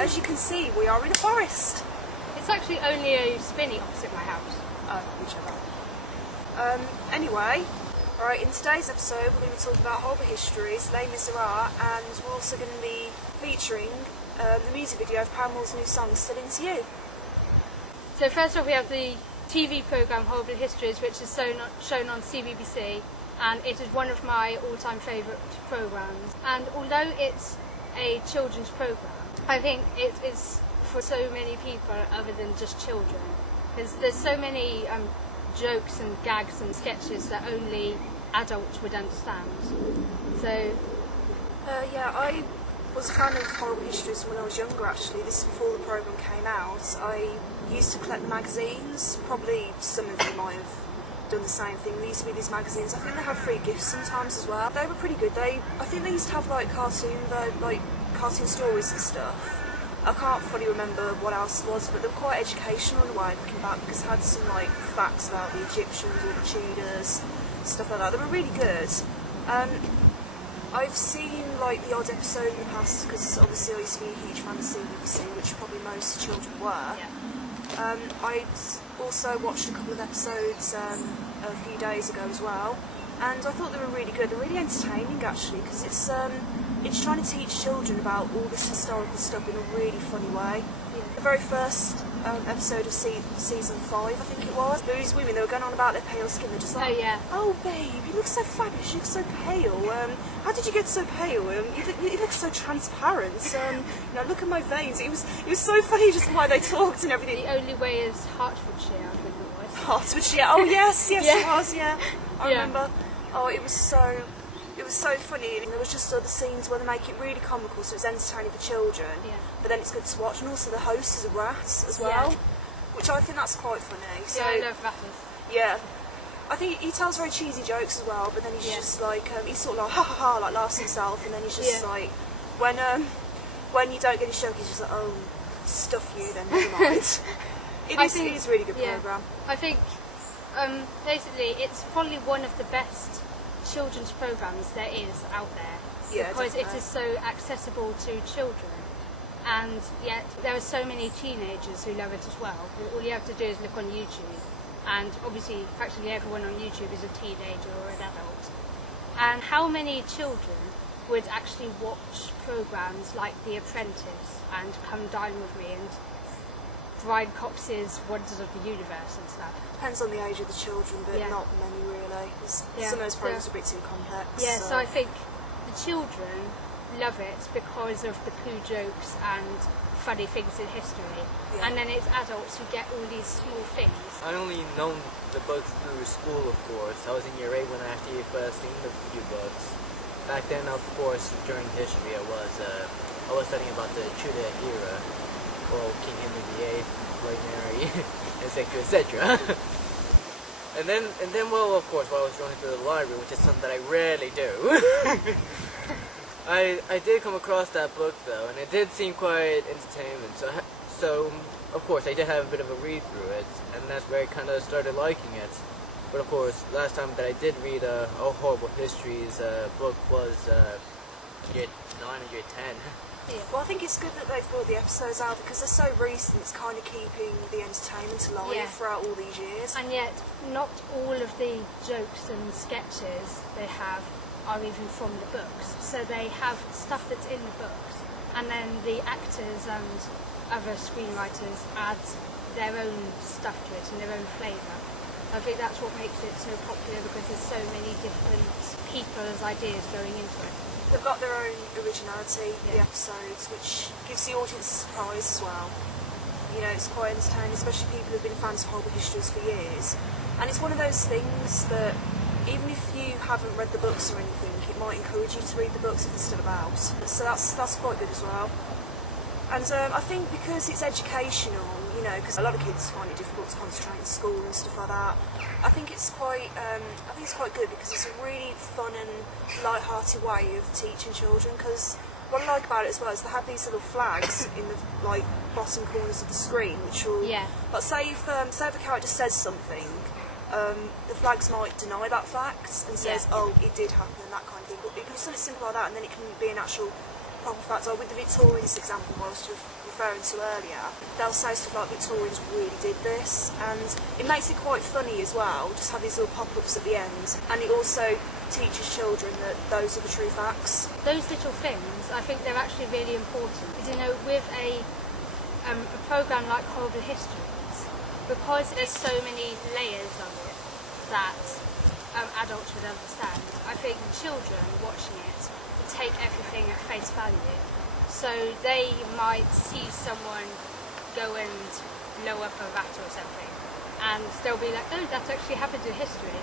as you can see, we are in a forest. It's actually only a spinney opposite my house. Oh, whichever. Anyway, alright, in today's episode we're going to be talking about horrible histories, Les Miserables, and we're also going to be featuring the music video of Paramoure's new song, Still Into You. So first off we have the TV programme Horrible Histories, which is shown on CBBC, and it is one of my all-time favourite programmes. And although it's a children's programme, I think it is for so many people other than just children, because there's so many jokes and gags and sketches that only adults would understand. So yeah, I was a fan of Horrible Histories when I was younger actually. This is before the programme came out. I used to collect the magazines. Probably some of you might have done the same thing. There used to be these magazines. I think they have free gifts sometimes as well. They were pretty good. I think they used to have like cartoon stories and stuff. I can't fully remember what else it was, but they were quite educational in a way looking back, because they had some like facts about the Egyptians or the Tudors, stuff like that. They were really good. I've seen like the odd episode in the past, because obviously I used to be a huge fan of CBBC, which probably most children were. yeah. I'd also watched a couple of episodes a few days ago as well, and I thought they were really good. They're really entertaining actually, because it's trying to teach children about all this historical stuff in a really funny way. Yeah. The very first episode of season 5, I think it was, these women, they were going on about their pale skin. They're just like, oh babe, you look so fabulous, you look so pale. How did you get so pale? You look so transparent. You know, look at my veins. It was so funny just the way they talked and everything. The only way is Hertfordshire, I think it was. Hertfordshire. Oh yes, Yeah. it was. Yeah, I Yeah. remember. Oh, it was so funny, and there was just other scenes where they make it really comical, so it's entertaining for children, but then it's good to watch. And also the host is a rat as well, which I think that's quite funny. So, I love rattles. yeah, I think he tells very cheesy jokes as well, but then he's just like, he's sort of like ha ha ha, like laughs himself, and then he's just like, when you don't get his joke, he's just like, oh, stuff you then, never mind. It is a really good programme. I think basically it's probably one of the best children's programmes there is out there, because it is so accessible to children, and yet there are so many teenagers who love it as well. All you have to do is look on YouTube, and obviously practically everyone on YouTube is a teenager or an adult. And how many children would actually watch programmes like The Apprentice and Come Dine With Me and Brian Cox's Wonders of the Universe and stuff? Depends on the age of the children, but not many really. Some of those programs are a bit too complex. Yeah, so I think the children love it because of the poo jokes and funny things in history, and then it's adults who get all these small things. I only known the books through school, of course. I was in year 8 when I actually first seen the few books. Back then, of course, during history, I was studying about the Tudor era. Well, King Henry VIII, Queen Mary, etc., etc. and then, well, of course, while I was going to the library, which is something that I rarely do, I did come across that book though, and it did seem quite entertaining. So of course, I did have a bit of a read through it, and that's where I kind of started liking it. But of course, last time that I did read a Horrible Histories book was year 9 or year 10. Well, I think it's good that they've brought the episodes out, because they're so recent, it's kind of keeping the entertainment alive throughout all these years. And yet, not all of the jokes and sketches they have are even from the books. So they have stuff that's in the books, and then the actors and other screenwriters add their own stuff to it and their own flavour. I think that's what makes it so popular, because there's so many different people's ideas going into it. They've got their own originality, the episodes, which gives the audience a surprise as well. You know, it's quite entertaining, especially people who've been fans of Horrible Histories for years. And it's one of those things that, even if you haven't read the books or anything, it might encourage you to read the books if they're still about. So that's quite good as well. And I think because it's educational, you know, because a lot of kids find it difficult to concentrate in school and stuff like that, I think it's quite good, because it's a really fun and light-hearted way of teaching children. Because what I like about it as well is they have these little flags in the bottom corners of the screen, which will, like, say if a character says something, the flags might deny that fact and says, oh, it did happen and that kind of thing. But it can be something simple like that, and then it can be an actual proper facts. Like with the Victorians example I was referring to earlier, they'll say stuff like Victorians really did this, and it makes it quite funny as well, just have these little pop-ups at the end, and it also teaches children that those are the true facts. Those little things, I think they're actually really important. Because, you know, with a programme like Horrible Histories, because there's so many layers of it that adults would understand, I think children watching it would take everything at face value. So they might see someone go and blow up a rat or something, and they'll be like, oh, that's actually happened in history.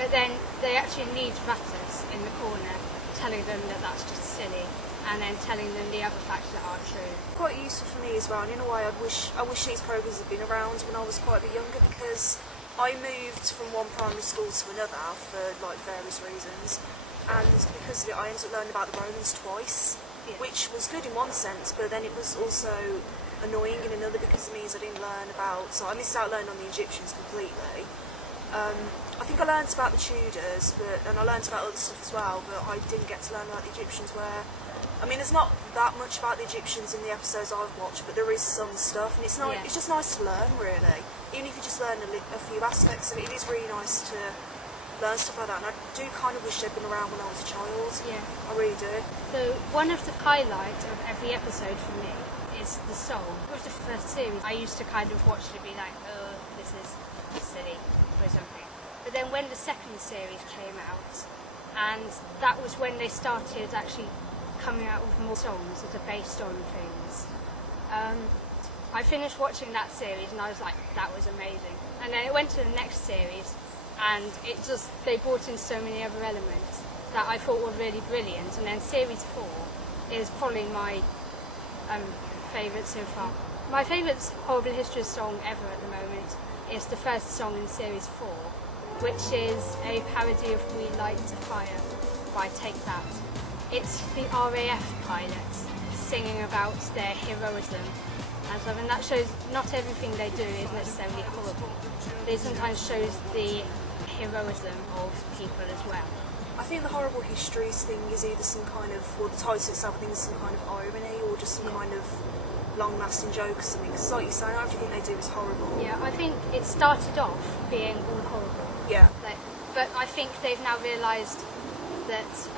But then they actually need ratters in the corner telling them that that's just silly, and then telling them the other facts that are true. Quite useful for me as well, and in a way I wish these programmes had been around when I was quite a bit younger, because I moved from one primary school to another for like various reasons, and because of it I ended up learning about the Romans twice, which was good in one sense, but then it was also annoying in another, because it means I didn't learn about, so I missed out learning on the Egyptians completely. I think I learned about the Tudors, and I learned about other stuff as well, but I didn't get to learn about the Egyptians where, I mean, there's not that much about the Egyptians in the episodes I've watched, but there is some stuff, and it's just nice to learn, really. Even if you just learn a few aspects of it, it is really nice to learn stuff like that, and I do kind of wish they'd been around when I was a child. Yeah. I really do. So one of the highlights of every episode for me is the song. With the first series, I used to kind of watch it and be like, oh, this is silly or something. But then when the second series came out, and that was when they started actually coming out with more songs that are based on things. I finished watching that series and I was like, that was amazing. And then it went to the next series, and they brought in so many other elements that I thought were really brilliant. And then series 4 is probably my favourite so far. My favourite Horrible Histories song ever at the moment is the first song in series 4, which is a parody of We Light a Fire by Take That. It's the RAF pilots singing about their heroism and stuff, and that shows not everything they do is necessarily horrible. It sometimes shows the heroism of people as well. I think the Horrible Histories thing is either some kind of, well, the title itself, I think is some kind of irony or just some kind of long-lasting joke or something, because like you say, everything they do is horrible. Yeah, I think it started off being all horrible. Yeah. But I think they've now realised that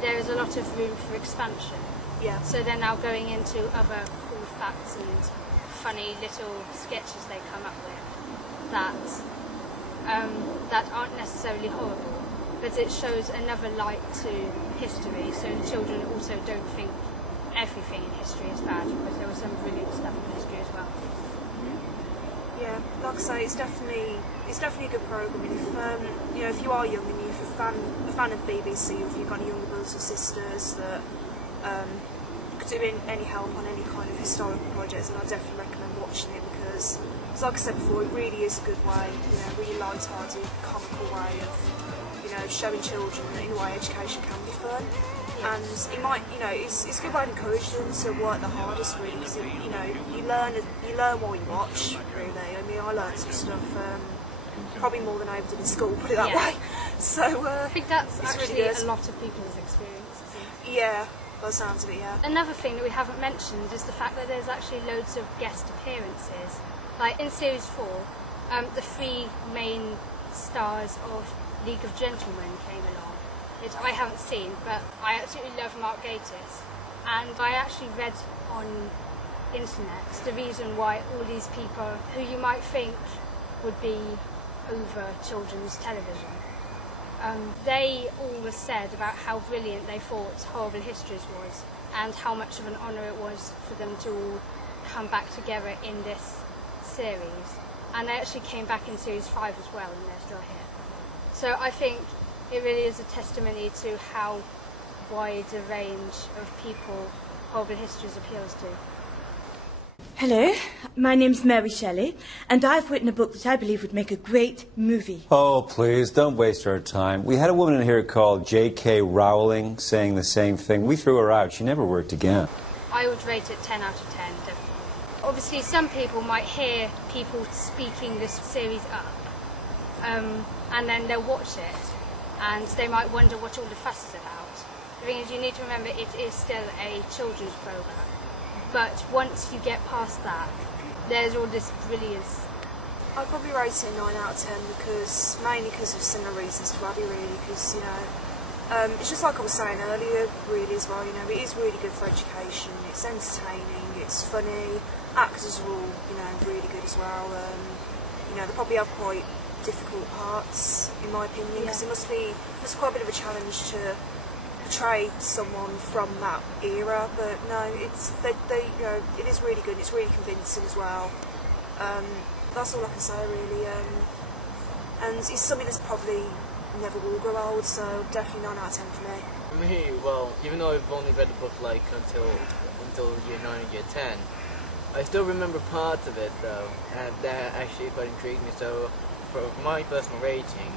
there is a lot of room for expansion. Yeah. So they're now going into other cool facts and funny little sketches they come up with that aren't necessarily horrible, but it shows another light to history, so the children also don't think everything in history is bad, because there was some brilliant stuff in history as well. Yeah, like I say, it's definitely a good programme. And if you are young and you're a fan of the BBC, or if you've got any younger brothers or sisters that could do any help on any kind of historical projects, then I definitely recommend watching it, because like I said before, it really is a good way, really light-hearted, comical way of showing children that in a way education can be fun. And it might, it's a good way to encourage them to work the hardest, really, because you learn while you watch, really. I mean, I learned some stuff, probably more than I ever did in school, put it that way. So I think that's actually really a lot of people's experience, isn't it? Yeah, by the sounds of it, yeah. Another thing that we haven't mentioned is the fact that there's actually loads of guest appearances. Like in series 4, the 3 main stars of League of Gentlemen came along, which I haven't seen, but I absolutely love Mark Gatiss, and I actually read on internet the reason why all these people who you might think would be over children's television, they all said about how brilliant they thought Horrible Histories was, and how much of an honour it was for them to all come back together in this series. And they actually came back in series 5 as well, and they're still here. So I think it really is a testimony to how wide a range of people Horrible Histories appeals to. Hello, my name's Mary Shelley, and I've written a book that I believe would make a great movie. Oh, please, don't waste our time. We had a woman in here called J.K. Rowling saying the same thing. We threw her out. She never worked again. I would rate it 10 out of 10, definitely. Obviously, some people might hear people speaking this series up, and then they'll watch it, and they might wonder what all the fuss is about. thing is, you need to remember it is still a children's program. But once you get past that, there's all this brilliance. I'd probably rate it a 9 out of 10 mainly because of similar reasons to Abby, really, because, you know, it's just like I was saying earlier, really, as well, you know, it is really good for education, it's entertaining, it's funny, actors are all, you know, really good as well, you know, they probably have quite difficult parts, in my opinion, because it must be quite a bit of a challenge to portray someone from that era, but no, they you know, it is really good, it's really convincing as well. That's all I can say, really, and it's something that's probably never will grow old, so definitely 9 out of 10 for me. For me, well, even though I've only read the book like until year 9 and year 10, I still remember parts of it though, and that actually quite intrigued me. So for my personal rating,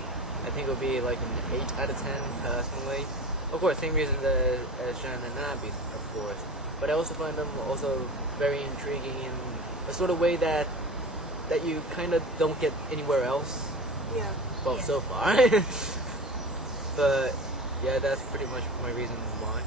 I think it would be like an 8 out of 10 personally. Of course, same reason as Shannon and Abby, of course. But I also find them also very intriguing in a sort of way that you kind of don't get anywhere else. Yeah. Well, so far. But yeah, that's pretty much my reason why.